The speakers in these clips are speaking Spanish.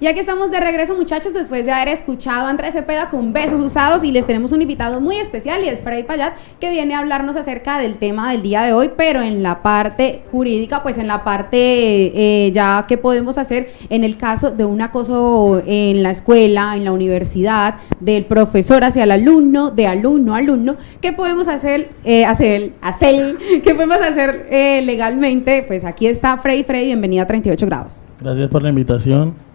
Y aquí estamos de regreso, muchachos, después de haber escuchado a Andrés Cepeda con Besos Usados, y les tenemos un invitado muy especial y es Freddy Payat, que viene a hablarnos acerca del tema del día de hoy, pero en la parte jurídica, pues en la parte ya que podemos hacer en el caso de un acoso en la escuela, en la universidad, del profesor hacia el alumno, de alumno a alumno. ¿Qué podemos hacer, qué podemos hacer legalmente? Pues aquí está Freddy, bienvenido a 38 grados. Gracias por la invitación.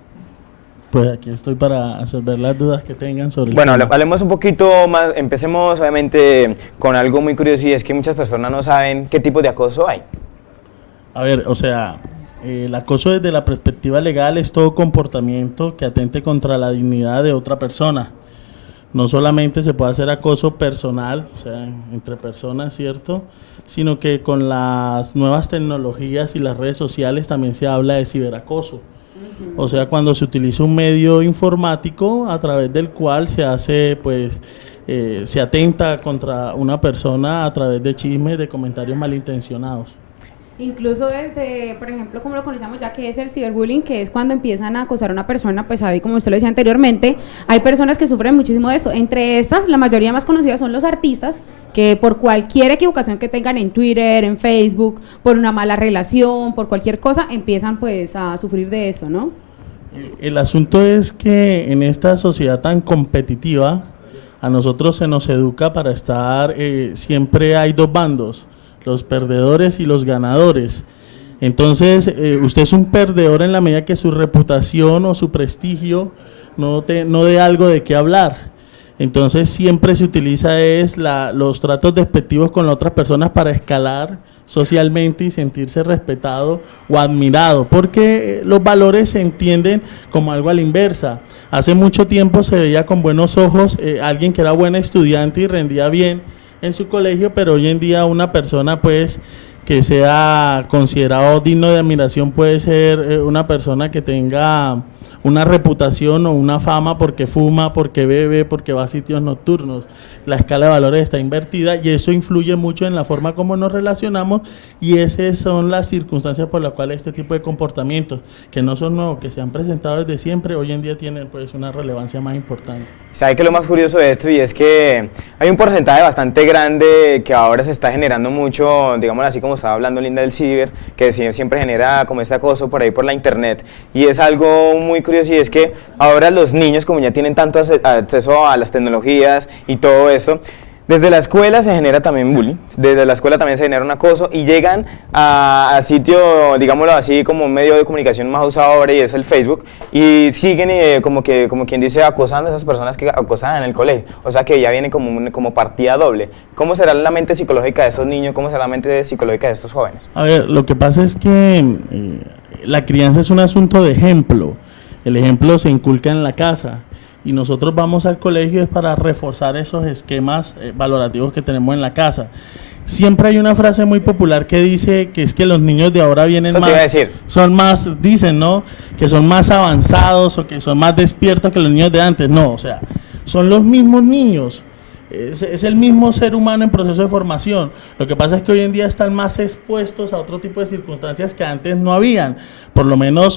Pues aquí estoy para resolver las dudas que tengan sobre el tema. Hablemos un poquito más, empecemos obviamente con algo muy curioso, y es que muchas personas no saben qué tipo de acoso hay. A ver, o sea, el acoso desde la perspectiva legal es todo comportamiento que atente contra la dignidad de otra persona. No solamente se puede hacer acoso personal, o sea, entre personas, ¿cierto?, sino que con las nuevas tecnologías y las redes sociales también se habla de ciberacoso. O sea, cuando se utiliza un medio informático a través del cual se hace, pues, se atenta contra una persona a través de chismes, de comentarios malintencionados. Incluso desde, por ejemplo, como lo conocemos ya, que es el ciberbullying, que es cuando empiezan a acosar a una persona, pues ahí, como usted lo decía anteriormente, hay personas que sufren muchísimo de esto. Entre estas, la mayoría más conocidas son los artistas, que por cualquier equivocación que tengan en Twitter, en Facebook, por una mala relación, por cualquier cosa, empiezan pues a sufrir de eso, ¿no? El asunto es que en esta sociedad tan competitiva, a nosotros se nos educa para estar, siempre hay dos bandos, los perdedores y los ganadores. Entonces, usted es un perdedor en la medida que su reputación o su prestigio no dé algo de qué hablar. Entonces, siempre se utiliza los tratos despectivos con las otras personas para escalar socialmente y sentirse respetado o admirado, porque los valores se entienden como algo a la inversa. Hace mucho tiempo se veía con buenos ojos alguien que era buen estudiante y rendía bien en su colegio, pero hoy en día una persona pues que sea considerado digno de admiración puede ser una persona que tenga una reputación o una fama porque fuma, porque bebe, porque va a sitios nocturnos. La escala de valores está invertida y eso influye mucho en la forma como nos relacionamos, y esas son las circunstancias por las cuales este tipo de comportamientos, que no son nuevos, que se han presentado desde siempre, hoy en día tienen pues una relevancia más importante. ¿Sabe qué es lo más curioso de esto? Y es que hay un porcentaje bastante grande que ahora se está generando mucho, digamos así como estaba hablando Linda del ciber, que siempre genera como este acoso por ahí por la internet, y es algo muy curioso, y es que ahora los niños, como ya tienen tanto acceso a las tecnologías y todo esto, desde la escuela se genera también bullying, desde la escuela también se genera un acoso, y llegan a sitio, digámoslo así, como un medio de comunicación más usado ahora, y es el Facebook, y siguen como quien dice acosando a esas personas que acosaban en el colegio. O sea que ya viene como partida doble. ¿Cómo será la mente psicológica de estos niños? ¿Cómo será la mente psicológica de estos jóvenes? A ver, lo que pasa es que la crianza es un asunto de ejemplo. El ejemplo se inculca en la casa, y nosotros vamos al colegio es para reforzar esos esquemas valorativos que tenemos en la casa. Siempre hay una frase muy popular que dice que es que los niños de ahora vienen son más, dicen, ¿no?, que son más avanzados o que son más despiertos que los niños de antes. No, o sea, son los mismos niños. Es el mismo ser humano en proceso de formación. Lo que pasa es que hoy en día están más expuestos a otro tipo de circunstancias que antes no habían.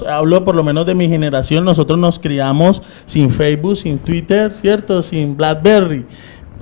Hablo por lo menos de mi generación, nosotros nos criamos sin Facebook, sin Twitter, ¿cierto?, sin BlackBerry.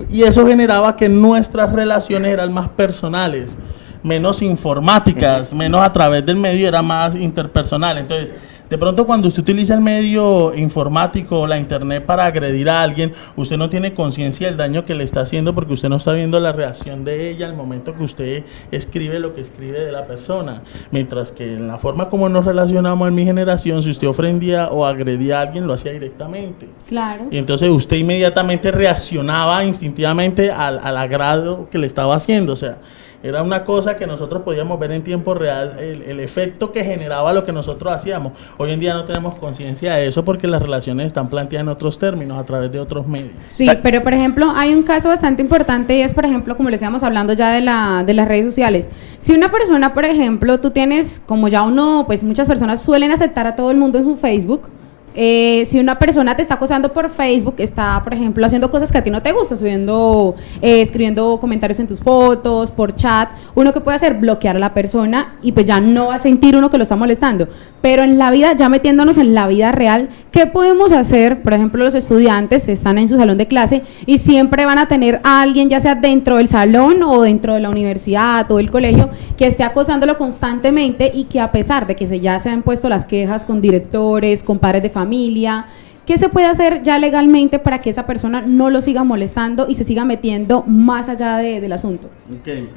Y eso generaba que nuestras relaciones eran más personales, menos informáticas, menos a través del medio, era más interpersonal. Entonces, de pronto cuando usted utiliza el medio informático o la internet para agredir a alguien, usted no tiene conciencia del daño que le está haciendo, porque usted no está viendo la reacción de ella al momento que usted escribe lo que escribe de la persona. Mientras que en la forma como nos relacionamos en mi generación, si usted ofendía o agredía a alguien, lo hacía directamente. Claro. Y entonces usted inmediatamente reaccionaba instintivamente al agrado que le estaba haciendo. O sea, era una cosa que nosotros podíamos ver en tiempo real, el efecto que generaba lo que nosotros hacíamos. Hoy en día no tenemos conciencia de eso porque las relaciones están planteadas en otros términos, a través de otros medios. Sí, pero por ejemplo, hay un caso bastante importante, y es, por ejemplo, como les íbamos hablando ya de las redes sociales. Si una persona, por ejemplo, tú tienes, como ya uno, pues muchas personas suelen aceptar a todo el mundo en su Facebook, si una persona te está acosando por Facebook, está, por ejemplo, haciendo cosas que a ti no te gustan, subiendo, escribiendo comentarios en tus fotos, por chat, uno que puede hacer, bloquear a la persona y pues ya no va a sentir uno que lo está molestando. Pero en la vida, ya metiéndonos en la vida real, ¿qué podemos hacer? Por ejemplo, los estudiantes están en su salón de clase y siempre van a tener a alguien, ya sea dentro del salón o dentro de la universidad o del colegio, que esté acosándolo constantemente y que a pesar de que ya se han puesto las quejas con directores, con padres de familia, ¿qué se puede hacer ya legalmente para que esa persona no lo siga molestando y se siga metiendo más allá del asunto? Okay.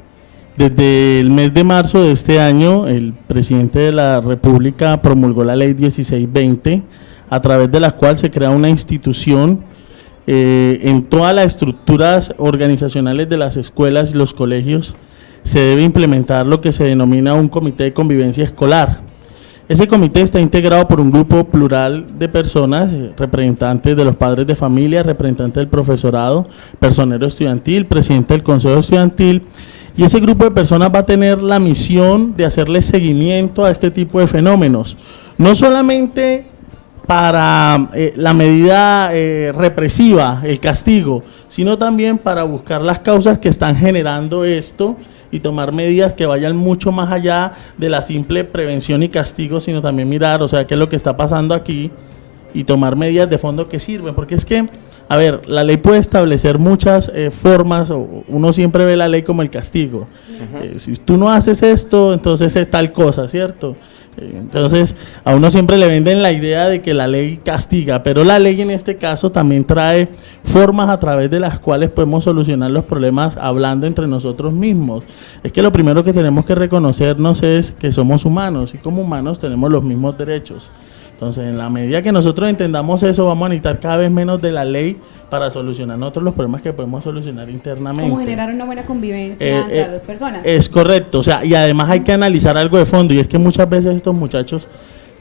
Desde el mes de marzo de este año, el presidente de la República promulgó la ley 1620, a través de la cual se crea una institución en todas las estructuras organizacionales de las escuelas y los colegios. Se debe implementar lo que se denomina un comité de convivencia escolar. Ese comité está integrado por un grupo plural de personas, representantes de los padres de familia, representantes del profesorado, personero estudiantil, presidente del consejo estudiantil, y ese grupo de personas va a tener la misión de hacerle seguimiento a este tipo de fenómenos, no solamente para la medida represiva, el castigo, sino también para buscar las causas que están generando esto y tomar medidas que vayan mucho más allá de la simple prevención y castigo, sino también mirar, o sea, qué es lo que está pasando aquí y tomar medidas de fondo que sirven, porque es que, a ver, la ley puede establecer muchas formas, o uno siempre ve la ley como el castigo. Si tú no haces esto, entonces es tal cosa, ¿cierto? Entonces, a uno siempre le venden la idea de que la ley castiga, pero la ley en este caso también trae formas a través de las cuales podemos solucionar los problemas hablando entre nosotros mismos. Es que lo primero que tenemos que reconocernos es que somos humanos y como humanos tenemos los mismos derechos. Entonces, en la medida que nosotros entendamos eso, vamos a necesitar cada vez menos de la ley para solucionar nosotros los problemas que podemos solucionar internamente. Como generar una buena convivencia entre las dos personas. Es correcto, o sea, y además hay que analizar algo de fondo, y es que muchas veces estos muchachos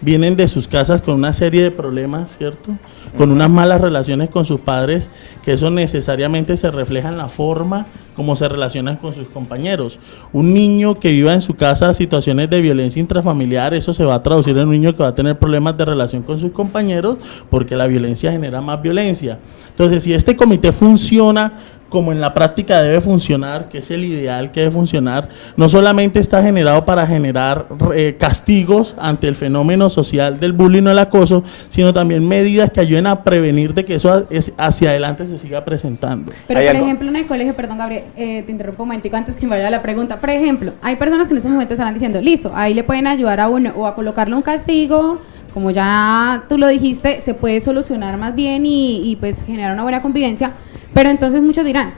vienen de sus casas con una serie de problemas, ¿cierto? Con unas malas relaciones con sus padres, que eso necesariamente se refleja en la forma como se relacionan con sus compañeros. Un niño que viva en su casa situaciones de violencia intrafamiliar, eso se va a traducir en un niño que va a tener problemas de relación con sus compañeros, porque la violencia genera más violencia. Entonces, si este comité funciona como en la práctica debe funcionar, que es el ideal que debe funcionar, no solamente está generado para generar castigos ante el fenómeno social del bullying o el acoso, sino también medidas que ayuden a prevenir de que eso hacia adelante se siga presentando. Pero, por ejemplo, en el colegio, perdón, Gabriel, te interrumpo un momentico antes que me vaya a la pregunta. Por ejemplo, hay personas que en estos momentos estarán diciendo, listo, ahí le pueden ayudar a uno o a colocarle un castigo, como ya tú lo dijiste, se puede solucionar más bien y pues generar una buena convivencia. Pero entonces muchos dirán,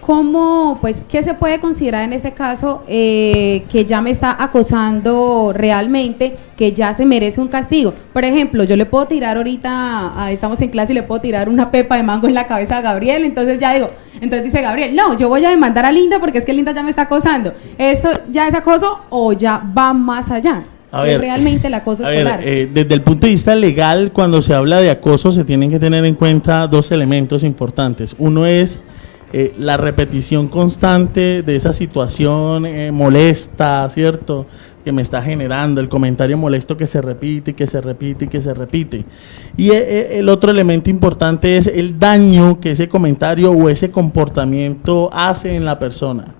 ¿cómo, pues, qué se puede considerar en este caso que ya me está acosando realmente, que ya se merece un castigo? Por ejemplo, yo le puedo tirar ahorita, estamos en clase y le puedo tirar una pepa de mango en la cabeza a Gabriel, entonces ya digo, entonces dice Gabriel, no, yo voy a demandar a Linda porque es que Linda ya me está acosando. ¿Eso ya es acoso o ya va más allá? A ver, realmente el acoso escolar. Desde el punto de vista legal, cuando se habla de acoso, se tienen que tener en cuenta dos elementos importantes. Uno es la repetición constante de esa situación molesta, ¿cierto?, que me está generando, el comentario molesto que se repite, que se repite y que se repite. Y el otro elemento importante es el daño que ese comentario o ese comportamiento hace en la persona.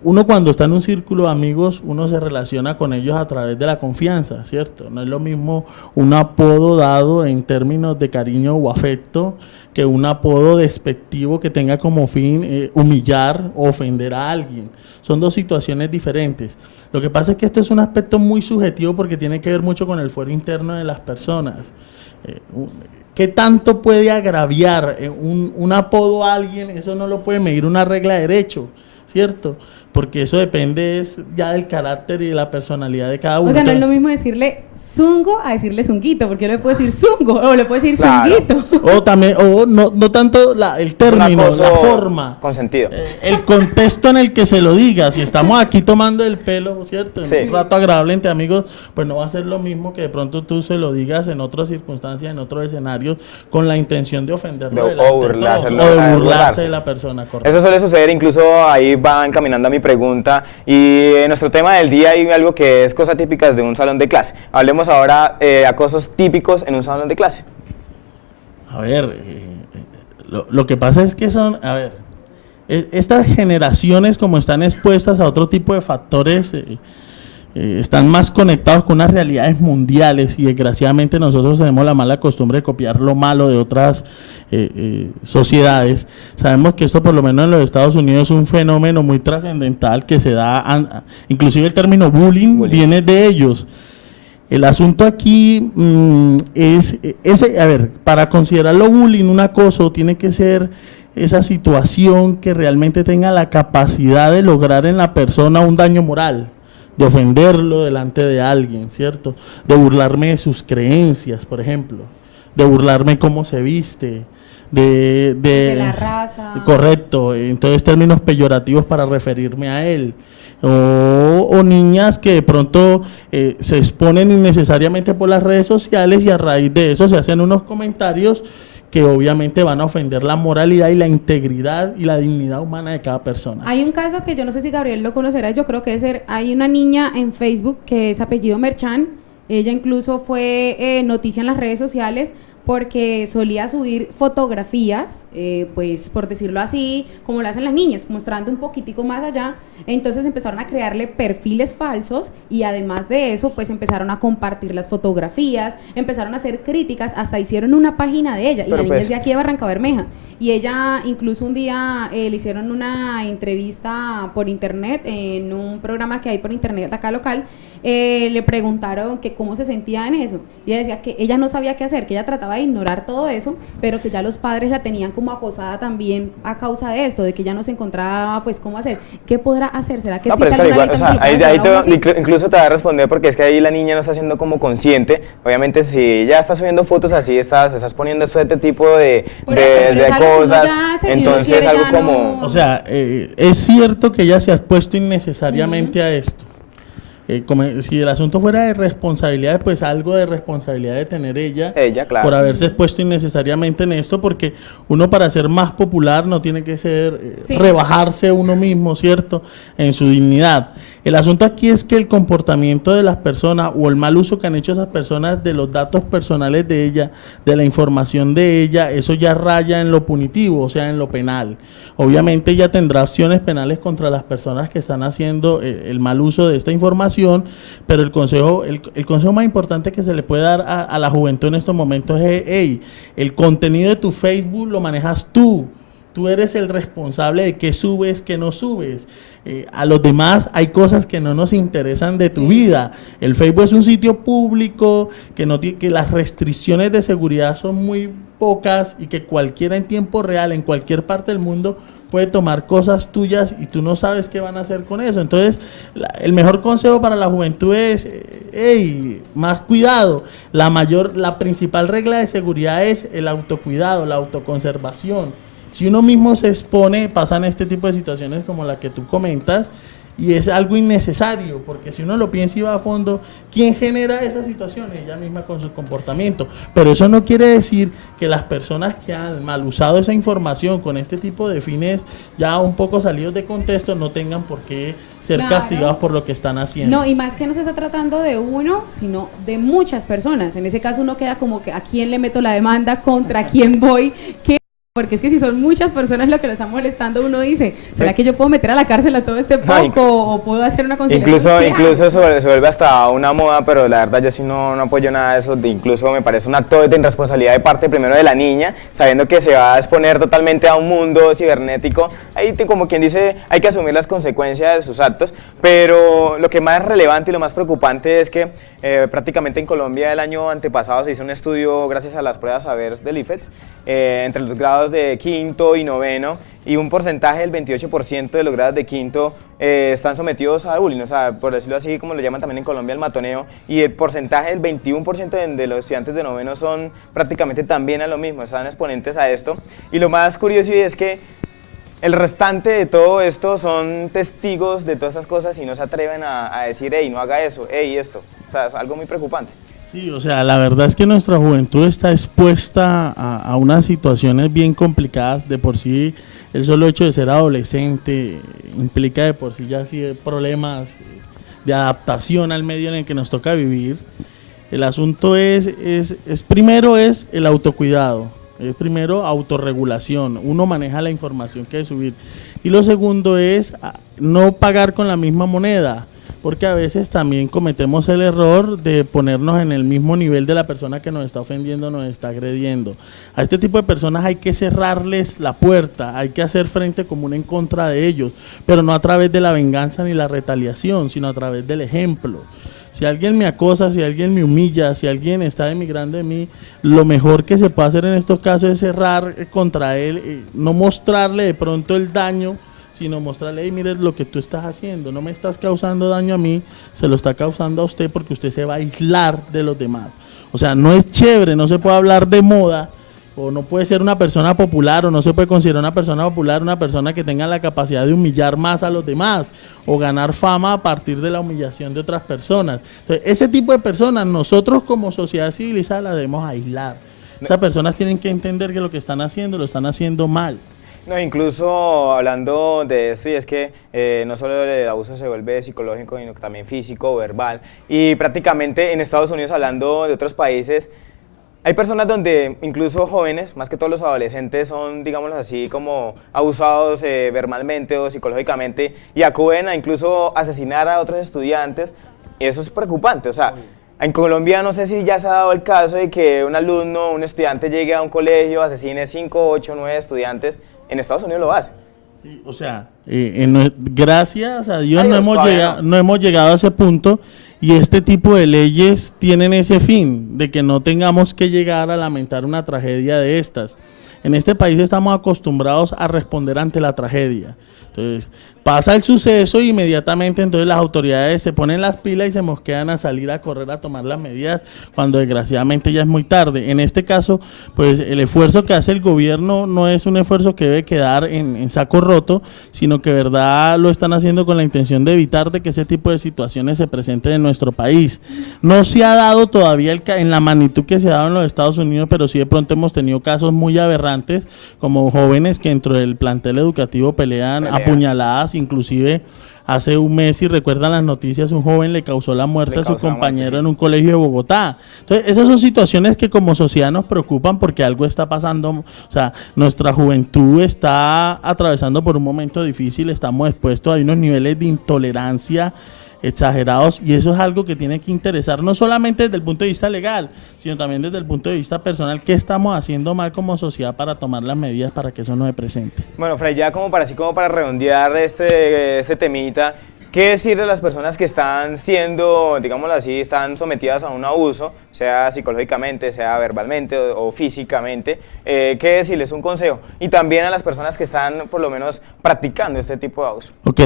Uno cuando está en un círculo de amigos, uno se relaciona con ellos a través de la confianza, ¿cierto? No es lo mismo un apodo dado en términos de cariño o afecto que un apodo despectivo que tenga como fin humillar o ofender a alguien. Son dos situaciones diferentes. Lo que pasa es que esto es un aspecto muy subjetivo porque tiene que ver mucho con el fuero interno de las personas. ¿Qué tanto puede agraviar un apodo a alguien? Eso no lo puede medir una regla de derecho, ¿cierto? Porque eso depende ya del carácter y de la personalidad de cada uno. O sea, no es lo mismo decirle zungo a decirle zunguito, porque yo le puedo decir zungo o le puedo decir zunguito. O también, o no tanto el término, la forma. Con sentido. El contexto en el que se lo diga. Si estamos aquí tomando el pelo, ¿cierto? En un rato agradable entre amigos, pues no va a ser lo mismo que de pronto tú se lo digas en otras circunstancias, en otros escenarios, con la intención de ofenderlo. O de burlarse de la persona. Correcto. Eso suele suceder, incluso ahí va encaminando a mi mi pregunta. Y en nuestro tema del día hay algo que es cosas típicas de un salón de clase. Hablemos ahora de acosos típicos en un salón de clase. A ver, lo que pasa es que son, a ver, estas generaciones como están expuestas a otro tipo de factores, están más conectados con unas realidades mundiales y desgraciadamente nosotros tenemos la mala costumbre de copiar lo malo de otras sociedades. Sabemos que esto por lo menos en los Estados Unidos es un fenómeno muy trascendental que se da, inclusive el término bullying viene de ellos. El asunto aquí a ver, para considerarlo bullying, un acoso, tiene que ser esa situación que realmente tenga la capacidad de lograr en la persona un daño moral, de ofenderlo delante de alguien, ¿cierto? De burlarme de sus creencias, por ejemplo, de burlarme cómo se viste, de la raza. Correcto, entonces términos peyorativos para referirme a él. O niñas que de pronto se exponen innecesariamente por las redes sociales y a raíz de eso se hacen unos comentarios que obviamente van a ofender la moralidad y la integridad y la dignidad humana de cada persona. Hay un caso que yo no sé si Gabriel lo conocerá, yo creo que hay una niña en Facebook que es apellido Merchan, ella incluso fue noticia en las redes sociales porque solía subir fotografías, pues por decirlo así, como lo hacen las niñas, mostrando un poquitico más allá. Entonces empezaron a crearle perfiles falsos y además de eso, pues empezaron a compartir las fotografías, empezaron a hacer críticas, hasta hicieron una página de ella. Pero y la niña es de aquí de Barrancabermeja. Y ella incluso un día le hicieron una entrevista por internet, en un programa que hay por internet acá local, le preguntaron que cómo se sentía en eso. Y ella decía que ella no sabía qué hacer, que ella trataba de ignorar todo eso, pero que ya los padres la tenían como acosada también a causa de esto, de que ella no se encontraba pues cómo hacer. ¿Qué podrá hacer? ¿Será que pero es que igual, o sea, incluso te va a responder porque es que ahí la niña no está siendo como consciente. Obviamente si ella está subiendo fotos así, estás poniendo este tipo de cosas, entonces algo como... O sea, es cierto que ella se ha expuesto innecesariamente a esto. Si el asunto fuera de responsabilidad, pues algo de responsabilidad de tener ella claro, por haberse expuesto innecesariamente en esto, porque uno para ser más popular no tiene que ser rebajarse uno mismo, ¿cierto?, en su dignidad. El asunto aquí es que el comportamiento de las personas o el mal uso que han hecho esas personas de los datos personales de ella, de la información de ella, eso ya raya en lo punitivo, o sea, en lo penal. Obviamente ella tendrá acciones penales contra las personas que están haciendo el mal uso de esta información, pero el consejo más importante que se le puede dar a la juventud en estos momentos es, hey, el contenido de tu Facebook lo manejas tú. Tú eres el responsable de qué subes, qué no subes. A los demás hay cosas que no nos interesan de tu vida. El Facebook es un sitio público que las restricciones de seguridad son muy pocas y que cualquiera en tiempo real, en cualquier parte del mundo, puede tomar cosas tuyas y tú no sabes qué van a hacer con eso. Entonces, el mejor consejo para la juventud es, hey, más cuidado. La principal regla de seguridad es el autocuidado, la autoconservación. Si uno mismo se expone, pasan este tipo de situaciones como la que tú comentas, y es algo innecesario, porque si uno lo piensa y va a fondo, ¿quién genera esas situaciones? Ella misma con su comportamiento. Pero eso no quiere decir que las personas que han mal usado esa información con este tipo de fines ya un poco salidos de contexto no tengan por qué ser castigados por lo que están haciendo. No, y más que no se está tratando de uno, sino de muchas personas. En ese caso uno queda como que ¿a quién le meto la demanda? ¿Contra quién voy? Porque es que si son muchas personas lo que lo están molestando, uno dice, ¿será que yo puedo meter a la cárcel a todo este poco o puedo hacer una conciliación? Incluso se vuelve hasta una moda, pero la verdad yo sí no apoyo nada de eso. Incluso me parece un acto de irresponsabilidad de parte primero de la niña, sabiendo que se va a exponer totalmente a un mundo cibernético. Ahí como quien dice, hay que asumir las consecuencias de sus actos, pero lo que más es relevante y lo más preocupante es que prácticamente en Colombia el año antepasado se hizo un estudio gracias a las pruebas saber del IFET entre los grados de quinto y noveno, y un porcentaje del 28% de los grados de quinto están sometidos a bullying, o sea, por decirlo así, como lo llaman también en Colombia, el matoneo, y el porcentaje del 21% de los estudiantes de noveno son prácticamente también a lo mismo, están exponentes a esto. Y lo más curioso es que el restante de todo esto son testigos de todas estas cosas y no se atreven a decir, hey, no haga eso, hey, esto. O sea, es algo muy preocupante. Sí, o sea, la verdad es que nuestra juventud está expuesta a unas situaciones bien complicadas. De por sí, el solo hecho de ser adolescente implica de por sí ya sí problemas de adaptación al medio en el que nos toca vivir. El asunto primero es el autocuidado, es primero autorregulación, uno maneja la información que debe subir. Y lo segundo es no pagar con la misma moneda, porque a veces también cometemos el error de ponernos en el mismo nivel de la persona que nos está ofendiendo, nos está agrediendo. A este tipo de personas hay que cerrarles la puerta, hay que hacer frente común en contra de ellos, pero no a través de la venganza ni la retaliación, sino a través del ejemplo. Si alguien me acosa, si alguien me humilla, si alguien está denigrando de mí, lo mejor que se puede hacer en estos casos es cerrar contra él, no mostrarle de pronto el daño, sino mostrarle, hey, mire lo que tú estás haciendo, no me estás causando daño a mí, se lo está causando a usted porque usted se va a aislar de los demás. O sea, no es chévere, no se puede hablar de moda, o no puede ser una persona popular, o no se puede considerar una persona popular una persona que tenga la capacidad de humillar más a los demás, o ganar fama a partir de la humillación de otras personas. Entonces, ese tipo de personas, nosotros como sociedad civilizada las debemos aislar. Esas personas tienen que entender que lo que están haciendo, lo están haciendo mal. No, incluso hablando de esto, y es que no solo el abuso se vuelve psicológico, sino también físico, verbal, y prácticamente en Estados Unidos, hablando de otros países, hay personas donde incluso jóvenes, más que todos los adolescentes, son, digámoslo así, como abusados verbalmente o psicológicamente, y acuden a incluso asesinar a otros estudiantes, y eso es preocupante. O sea, en Colombia no sé si ya se ha dado el caso de que un alumno, un estudiante llegue a un colegio, asesine 5, 8, 9 estudiantes. En Estados Unidos lo hace. Sí, o sea, gracias a Dios no hemos llegado a ese punto, y este tipo de leyes tienen ese fin, de que no tengamos que llegar a lamentar una tragedia de estas. En este país estamos acostumbrados a responder ante la tragedia. Entonces, pasa el suceso y inmediatamente entonces las autoridades se ponen las pilas y se mosquean a salir a correr a tomar las medidas cuando desgraciadamente ya es muy tarde. En este caso, pues el esfuerzo que hace el gobierno no es un esfuerzo que debe quedar en saco roto, sino que de verdad lo están haciendo con la intención de evitar de que ese tipo de situaciones se presenten en nuestro país. No se ha dado todavía en la magnitud que se ha dado en los Estados Unidos, pero sí de pronto hemos tenido casos muy aberrantes, como jóvenes que dentro del plantel educativo pelean apuñaladas. Inclusive hace un mes, si recuerdan las noticias, un joven le causó la muerte a su compañero en un colegio de Bogotá. Entonces, esas son situaciones que como sociedad nos preocupan porque algo está pasando. O sea, nuestra juventud está atravesando por un momento difícil, estamos expuestos a unos niveles de intolerancia exagerados, y eso es algo que tiene que interesar no solamente desde el punto de vista legal, sino también desde el punto de vista personal. ¿Qué estamos haciendo mal como sociedad para tomar las medidas para que eso no se presente? Bueno, Fray, ya como para redondear este temita, ¿qué decirle a las personas que están siendo, digámoslo así, están sometidas a un abuso, sea psicológicamente, sea verbalmente o físicamente? ¿Qué decirles? Un consejo. Y también a las personas que están por lo menos practicando este tipo de abuso. Ok.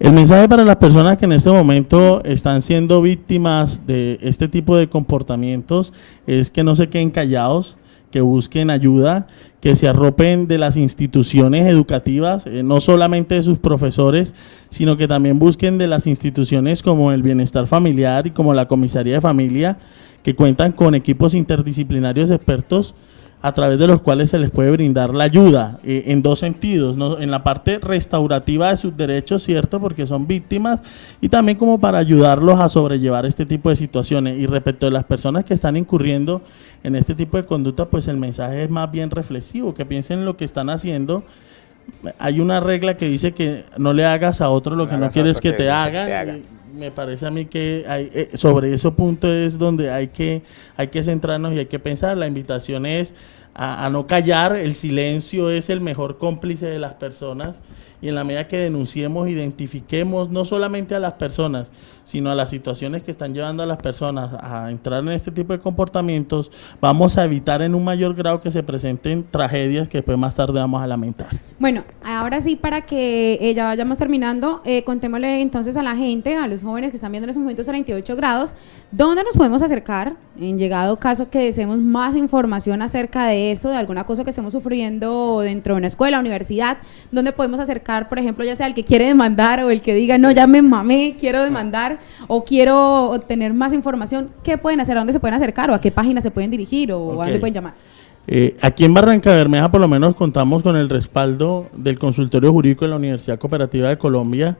El mensaje para las personas que en este momento están siendo víctimas de este tipo de comportamientos es que no se queden callados, que busquen ayuda, que se arropen de las instituciones educativas, no solamente de sus profesores, sino que también busquen de las instituciones como el Bienestar Familiar y como la Comisaría de Familia, que cuentan con equipos interdisciplinarios expertos a través de los cuales se les puede brindar la ayuda en dos sentidos, ¿no? En la parte restaurativa de sus derechos, ¿cierto? Porque son víctimas, y también como para ayudarlos a sobrellevar este tipo de situaciones. Y respecto a las personas que están incurriendo en este tipo de conducta, pues el mensaje es más bien reflexivo, que piensen en lo que están haciendo. Hay una regla que dice que no le hagas a otro lo que no quieres que te hagan. Me parece a mí que sobre ese punto es donde hay que centrarnos y hay que pensar. La invitación es a no callar, el silencio es el mejor cómplice de las personas, y en la medida que denunciemos, identifiquemos no solamente a las personas, sino a las situaciones que están llevando a las personas a entrar en este tipo de comportamientos, vamos a evitar en un mayor grado que se presenten tragedias que después más tarde vamos a lamentar. Bueno, ahora sí, para que ya vayamos terminando, contémosle entonces a la gente, a los jóvenes que están viendo en estos momentos 38 grados, ¿dónde nos podemos acercar en llegado caso que deseemos más información acerca de esto, de alguna cosa que estemos sufriendo dentro de una escuela, universidad? ¿Dónde podemos acercar acercar, por ejemplo, ya sea el que quiere demandar o el que diga, no, ya me mamé, quiero demandar o quiero obtener más información? ¿Qué pueden hacer? ¿A dónde se pueden acercar? ¿O a qué página se pueden dirigir? ¿O a dónde pueden llamar? Aquí en Barranca Bermeja por lo menos contamos con el respaldo del Consultorio Jurídico de la Universidad Cooperativa de Colombia.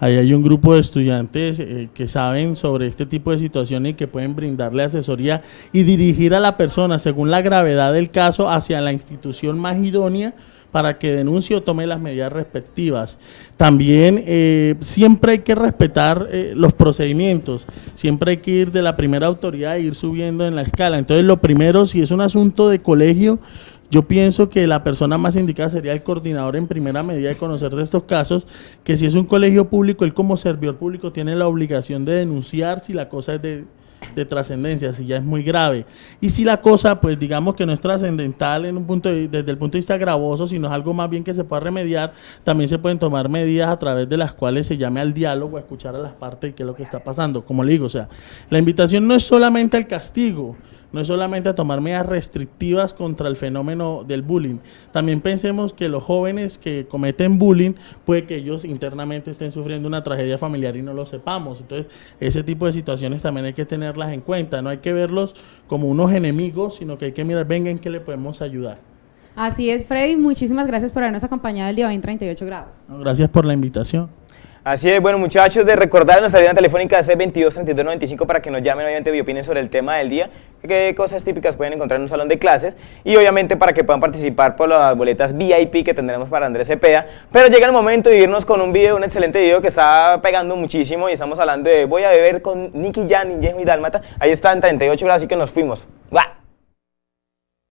Ahí hay un grupo de estudiantes que saben sobre este tipo de situaciones y que pueden brindarle asesoría y dirigir a la persona según la gravedad del caso hacia la institución más idónea para que denuncie o tome las medidas respectivas. También siempre hay que respetar los procedimientos, siempre hay que ir de la primera autoridad e ir subiendo en la escala. Entonces lo primero, si es un asunto de colegio, yo pienso que la persona más indicada sería el coordinador en primera medida de conocer de estos casos, que si es un colegio público, él como servidor público tiene la obligación de denunciar si la cosa es de trascendencia, si ya es muy grave. Y si la cosa, pues digamos que no es trascendental desde el punto de vista gravoso, sino es algo más bien que se pueda remediar, también se pueden tomar medidas a través de las cuales se llame al diálogo, a escuchar a las partes y qué es lo que está pasando. Como le digo, o sea, la invitación no es solamente al castigo, no es solamente a tomar medidas restrictivas contra el fenómeno del bullying. También pensemos que los jóvenes que cometen bullying, puede que ellos internamente estén sufriendo una tragedia familiar y no lo sepamos. Entonces, ese tipo de situaciones también hay que tenerlas en cuenta. No hay que verlos como unos enemigos, sino que hay que mirar, venga, en qué le podemos ayudar. Así es, Freddy. Muchísimas gracias por habernos acompañado el día hoy en 38 grados. No, gracias por la invitación. Así es, bueno muchachos, de recordar nuestra línea telefónica C22-3295 para que nos llamen obviamente y opinen sobre el tema del día, qué cosas típicas pueden encontrar en un salón de clases y obviamente para que puedan participar por las boletas VIP que tendremos para Andrés Cepeda. Pero llega el momento de irnos con un video, un excelente video que está pegando muchísimo y estamos hablando de Voy a beber con Nicky Jam y Dálmata. Ahí está en 38 grados, así que nos fuimos. ¡Guau!